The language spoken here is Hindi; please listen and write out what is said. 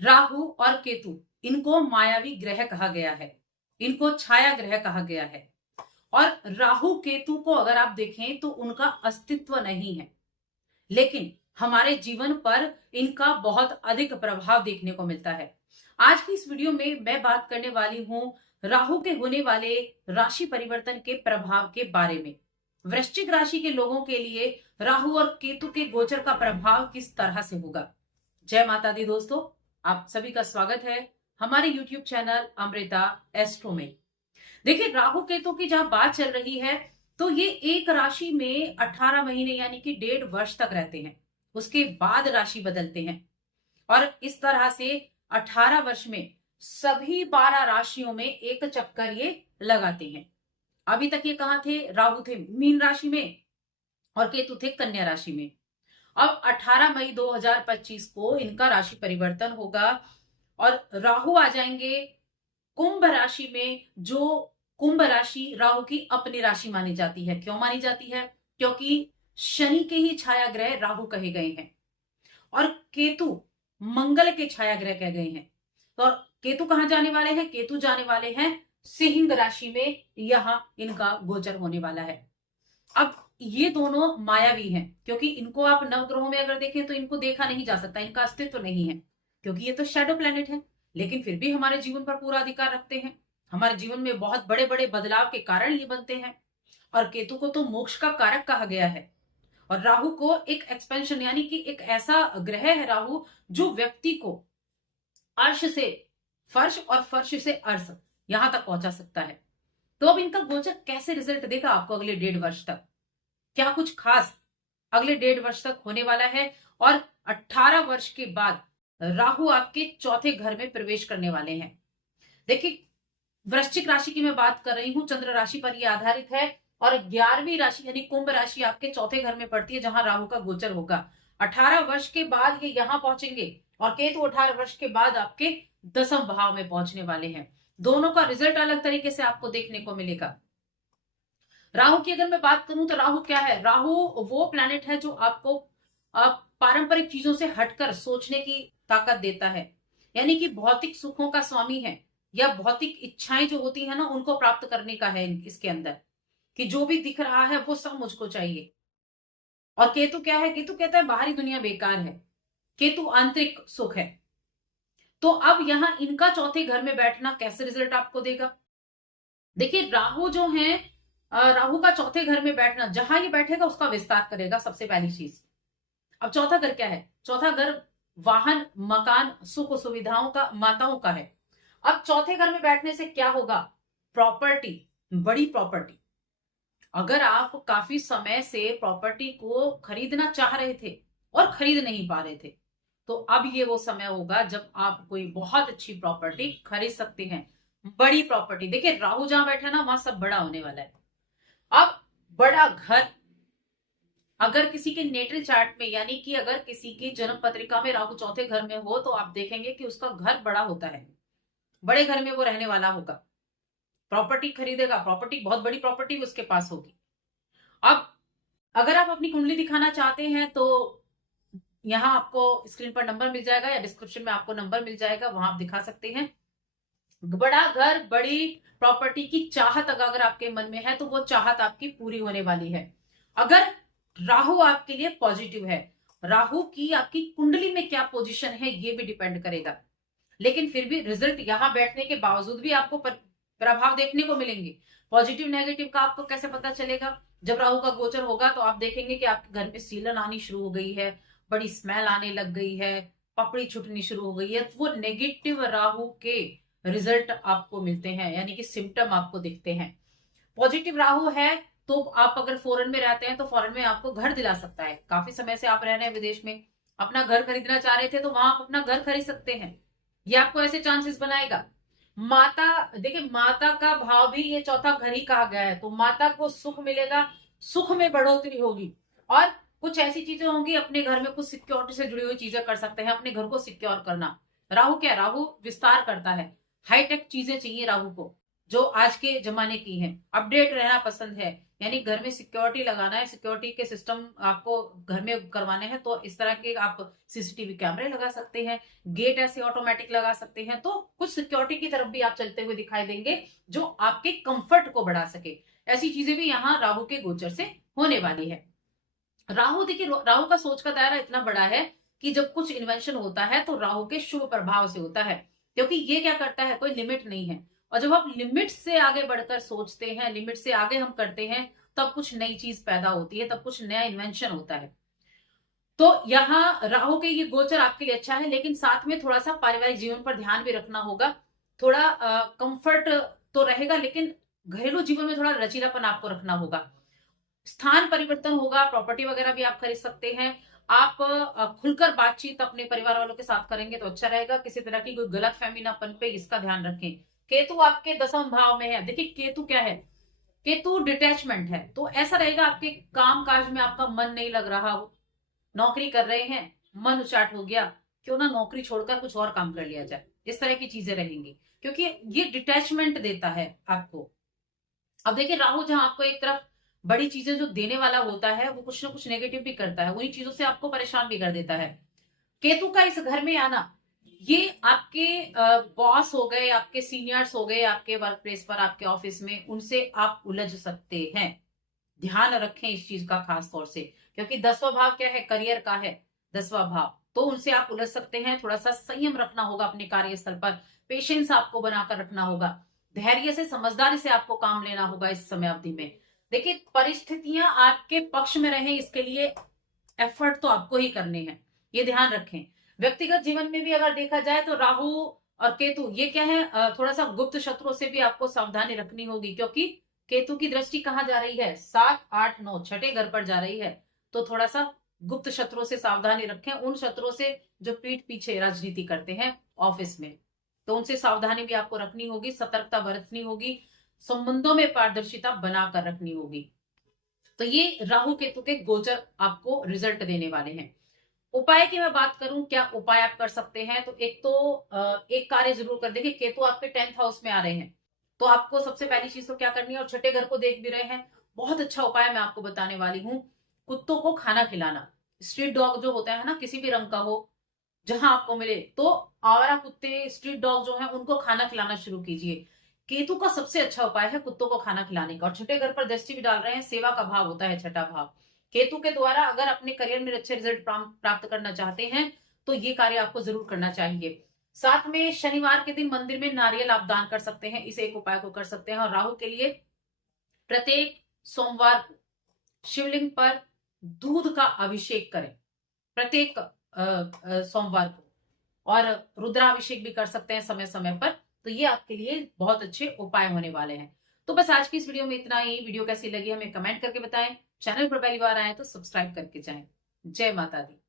राहु और केतु, इनको मायावी ग्रह कहा गया है, इनको छाया ग्रह कहा गया है। और राहु केतु को अगर आप देखें तो उनका अस्तित्व नहीं है, लेकिन हमारे जीवन पर इनका बहुत अधिक प्रभाव देखने को मिलता है। आज की इस वीडियो में मैं बात करने वाली हूं राहु के होने वाले राशि परिवर्तन के प्रभाव के बारे में। वृश्चिक राशि के लोगों के लिए राहु और केतु के गोचर का प्रभाव किस तरह से होगा। जय माता दी दोस्तों, आप सभी का स्वागत है हमारे YouTube चैनल अमृता एस्ट्रो में। देखिए, राहु केतु की जहां बात चल रही है तो ये एक राशि में 18 महीने यानी कि 1.5 वर्ष तक रहते हैं, उसके बाद राशि बदलते हैं। और इस तरह से 18 वर्ष में सभी 12 राशियों में एक चक्कर ये लगाते हैं। अभी तक ये कहां थे? राहु थे मीन राशि में और केतु थे कन्या राशि में। अब 18 मई 2025 को इनका राशि परिवर्तन होगा और राहु आ जाएंगे कुंभ राशि में, जो कुंभ राशि राहु की अपनी राशि मानी जाती है। क्यों मानी जाती है? क्योंकि शनि के ही छाया ग्रह राहु कहे गए हैं और केतु मंगल के छाया ग्रह कहे गए हैं। तो केतु कहां जाने वाले हैं? केतु जाने वाले हैं सिंह राशि में, यहां इनका गोचर होने वाला है। अब ये दोनों मायावी हैं, क्योंकि इनको आप नवग्रहों में अगर देखें तो इनको देखा नहीं जा सकता, इनका अस्तित्व नहीं है, क्योंकि ये तो शैडो प्लेनेट है। लेकिन फिर भी हमारे जीवन पर पूरा अधिकार रखते हैं, हमारे जीवन में बहुत बड़े बड़े बदलाव के कारण ये बनते हैं। और केतु को तो मोक्ष का कारक कहा गया है और राहु को एक एक्सपेंशन यानी कि एक ऐसा ग्रह है राहु जो व्यक्ति को अर्श से फर्श और फर्श से अर्श यहां तक पहुंचा सकता है। तो अब इनका गोचर कैसे रिजल्ट देगा आपको अगले 1.5 वर्ष तक? क्या कुछ खास अगले 1.5 वर्ष तक होने वाला है? और 18 वर्ष के बाद राहु आपके चौथे घर में प्रवेश करने वाले हैं। देखिए, वृश्चिक राशि की मैं बात कर रही हूं, चंद्र राशि पर यह आधारित है और 11वीं राशि यानी कुंभ राशि आपके चौथे घर में पड़ती है, जहां राहु का गोचर होगा। 18 वर्ष के बाद ये यहां पहुंचेंगे और केतु 18 वर्ष के बाद आपके 10वें भाव में पहुंचने वाले हैं। दोनों का रिजल्ट अलग तरीके से आपको देखने को मिलेगा। राहु की अगर मैं बात करूं तो राहु क्या है? राहु वो प्लैनेट है जो आपको पारंपरिक चीजों से हटकर सोचने की ताकत देता है, यानी कि भौतिक सुखों का स्वामी है या भौतिक इच्छाएं जो होती है ना, उनको प्राप्त करने का है इसके अंदर, कि जो भी दिख रहा है वो सब मुझको चाहिए। और केतु क्या है? केतु कहता है बाहरी दुनिया बेकार है, केतु आंतरिक सुख है। तो अब यहां इनका चौथे घर में बैठना कैसे रिजल्ट आपको देगा? देखिए, राहु जो है, राहु का चौथे घर में बैठना, जहां ये बैठेगा उसका विस्तार करेगा, सबसे पहली चीज। अब चौथा घर क्या है? चौथा घर वाहन, मकान, सुख सुविधाओं का, माताओं का है। अब चौथे घर में बैठने से क्या होगा? प्रॉपर्टी, बड़ी प्रॉपर्टी। अगर आप काफी समय से प्रॉपर्टी को खरीदना चाह रहे थे और खरीद नहीं पा रहे थे, तो अब ये वो समय होगा जब आप कोई बहुत अच्छी प्रॉपर्टी खरीद सकते हैं, बड़ी प्रॉपर्टी। देखिए, राहु जहां बैठा ना, वहां सब बड़ा होने वाला है। अब बड़ा घर, अगर किसी के नेटल चार्ट में यानी कि अगर किसी की जन्म पत्रिका में राहु चौथे घर में हो तो आप देखेंगे कि उसका घर बड़ा होता है, बड़े घर में वो रहने वाला होगा, प्रॉपर्टी खरीदेगा, प्रॉपर्टी बहुत बड़ी प्रॉपर्टी उसके पास होगी। अब अगर आप अपनी कुंडली दिखाना चाहते हैं तो यहाँ आपको स्क्रीन पर नंबर मिल जाएगा या डिस्क्रिप्शन में आपको नंबर मिल जाएगा, वहां आप दिखा सकते हैं। बड़ा घर, बड़ी प्रॉपर्टी की चाहत अगर आपके मन में है तो वो चाहत आपकी पूरी होने वाली है, अगर राहु आपके लिए पॉजिटिव है। राहु की आपकी कुंडली में क्या पोजीशन है ये भी डिपेंड करेगा, लेकिन फिर भी रिजल्ट यहां बैठने के बावजूद भी आपको प्रभाव देखने को मिलेंगे। पॉजिटिव नेगेटिव का आपको कैसे पता चलेगा? जब राहु का गोचर होगा तो आप देखेंगे कि आपके घर में सीलन आनी शुरू हो गई है, बड़ी स्मेल आने लग गई है, पपड़ी छुटनी शुरू हो गई है। वो नेगेटिव राहु के रिजल्ट आपको मिलते हैं, यानी कि सिम्टम आपको दिखते हैं। पॉजिटिव राहु है तो आप अगर फॉरेन में रहते हैं तो फॉरेन में आपको घर दिला सकता है। काफी समय से आप रह रहे हैं विदेश में, अपना घर खरीदना चाह रहे थे तो वहां आप अपना घर खरीद सकते हैं, ये आपको ऐसे चांसेस बनाएगा। माता, देखिए माता का भाव भी ये चौथा घर ही कहा गया है, तो माता को सुख मिलेगा, सुख में बढ़ोतरी होगी और कुछ ऐसी चीजें होंगी, अपने घर में कुछ सिक्योरिटी से जुड़ी हुई चीजें कर सकते हैं, अपने घर को सिक्योर करना। राहु क्या? राहु विस्तार करता है, हाईटेक चीजें चाहिए राहु को, जो आज के जमाने की हैं, अपडेट रहना पसंद है, यानी घर में सिक्योरिटी लगाना है, सिक्योरिटी के सिस्टम आपको घर में करवाने हैं, तो इस तरह के आप सीसीटीवी कैमरे लगा सकते हैं, गेट ऐसे ऑटोमेटिक लगा सकते हैं। तो कुछ सिक्योरिटी की तरफ भी आप चलते हुए दिखाई देंगे जो आपके कंफर्ट को बढ़ा सके। ऐसी चीजें भी यहाँ राहु के गोचर से होने वाली है। राहु देखिए, राहु का सोच का दायरा इतना बड़ा है कि जब कुछ इन्वेंशन होता है तो राहु के शुभ प्रभाव से होता है, क्योंकि ये क्या करता है, कोई लिमिट नहीं है। और जब आप लिमिट से आगे बढ़कर सोचते हैं, लिमिट से आगे हम करते हैं, तब कुछ नई चीज पैदा होती है, तब कुछ नया इन्वेंशन होता है। तो यहाँ राहु के ये गोचर आपके लिए अच्छा है, लेकिन साथ में थोड़ा सा पारिवारिक जीवन पर ध्यान भी रखना होगा। थोड़ा कंफर्ट तो रहेगा, लेकिन घरेलू जीवन में थोड़ा लचीलापन आपको रखना होगा। स्थान परिवर्तन होगा, प्रॉपर्टी वगैरह भी आप खरीद सकते हैं। आप खुलकर बातचीत अपने परिवार वालों के साथ करेंगे तो अच्छा रहेगा। किसी तरह की कोई गलत फहमी ना पनपे, इसका ध्यान रखें। केतु आपके 10वें भाव में है। देखिए केतु क्या है, केतु डिटैचमेंट है, तो ऐसा रहेगा आपके काम काज में आपका मन नहीं लग रहा हो, नौकरी कर रहे हैं, मन उचाट हो गया, क्यों ना नौकरी छोड़कर कुछ और काम कर लिया जाए, इस तरह की चीजें रहेंगी, क्योंकि ये डिटैचमेंट देता है आपको। अब देखिए राहु जहां आपको एक तरफ बड़ी चीजें जो देने वाला होता है, वो कुछ ना कुछ नेगेटिव भी करता है, उन्हीं चीजों से आपको परेशान भी कर देता है। केतु का इस घर में आना, ये आपके बॉस हो गए, आपके सीनियर्स हो गए, आपके वर्क प्लेस पर, आपके ऑफिस में, उनसे आप उलझ सकते हैं। ध्यान रखें इस चीज का खास तौर से, क्योंकि 10वां भाव क्या है, करियर का है 10वां भाव, तो उनसे आप उलझ सकते हैं। थोड़ा सा संयम रखना होगा अपने कार्यस्थल पर, पेशेंस आपको बनाकर रखना होगा, धैर्य से, समझदारी से आपको काम लेना होगा इस समय अवधि में। देखिए परिस्थितियां आपके पक्ष में रहें, इसके लिए एफर्ट तो आपको ही करने हैं, ये ध्यान रखें। व्यक्तिगत जीवन में भी अगर देखा जाए तो राहु और केतु ये क्या है, थोड़ा सा गुप्त शत्रुओं से भी आपको सावधानी रखनी होगी, क्योंकि केतु की दृष्टि कहाँ जा रही है, 7, 8, 9 छठे घर पर जा रही है। तो थोड़ा सा गुप्त शत्रुओं से सावधानी रखें, उन शत्रुओं से जो पीठ पीछे राजनीति करते हैं ऑफिस में, तो उनसे सावधानी भी आपको रखनी होगी, सतर्कता बरतनी होगी, संबंधों में पारदर्शिता बनाकर रखनी होगी। तो ये राहु केतु के गोचर आपको रिजल्ट देने वाले हैं। उपाय की मैं बात करूं, क्या उपाय आप कर सकते हैं, तो एक तो एक कार्य जरूर कर देखिए, केतु आपके 10th हाउस में आ रहे हैं, तो आपको सबसे पहली चीज तो क्या करनी है, और छठे घर को देख भी रहे हैं, बहुत अच्छा उपाय मैं आपको बताने वाली हूँ। कुत्तों को खाना खिलाना, स्ट्रीट डॉग जो होता है ना, किसी भी रंग का हो, जहां आपको मिले, तो आवारा कुत्ते, स्ट्रीट डॉग जो है, उनको खाना खिलाना शुरू कीजिए। केतु का सबसे अच्छा उपाय है कुत्तों को खाना खिलाने का। और छठे घर पर दृष्टि भी डाल रहे हैं, सेवा का भाव होता है छठा भाव। केतु के द्वारा अगर अपने करियर में अच्छे रिजल्ट प्राप्त करना चाहते हैं तो ये कार्य आपको जरूर करना चाहिए। साथ में शनिवार के दिन मंदिर में नारियल आप दान कर सकते हैं, इस एक उपाय को कर सकते हैं। और राहु के लिए प्रत्येक सोमवार को शिवलिंग पर दूध का अभिषेक करें, प्रत्येक सोमवार को, और रुद्राभिषेक भी कर सकते हैं समय समय पर। तो ये आपके लिए बहुत अच्छे उपाय होने वाले हैं। तो बस आज की इस वीडियो में इतना ही। वीडियो कैसी लगी हमें कमेंट करके बताएं, चैनल पर पहली बार आए तो सब्सक्राइब करके जाएं। जय माता दी।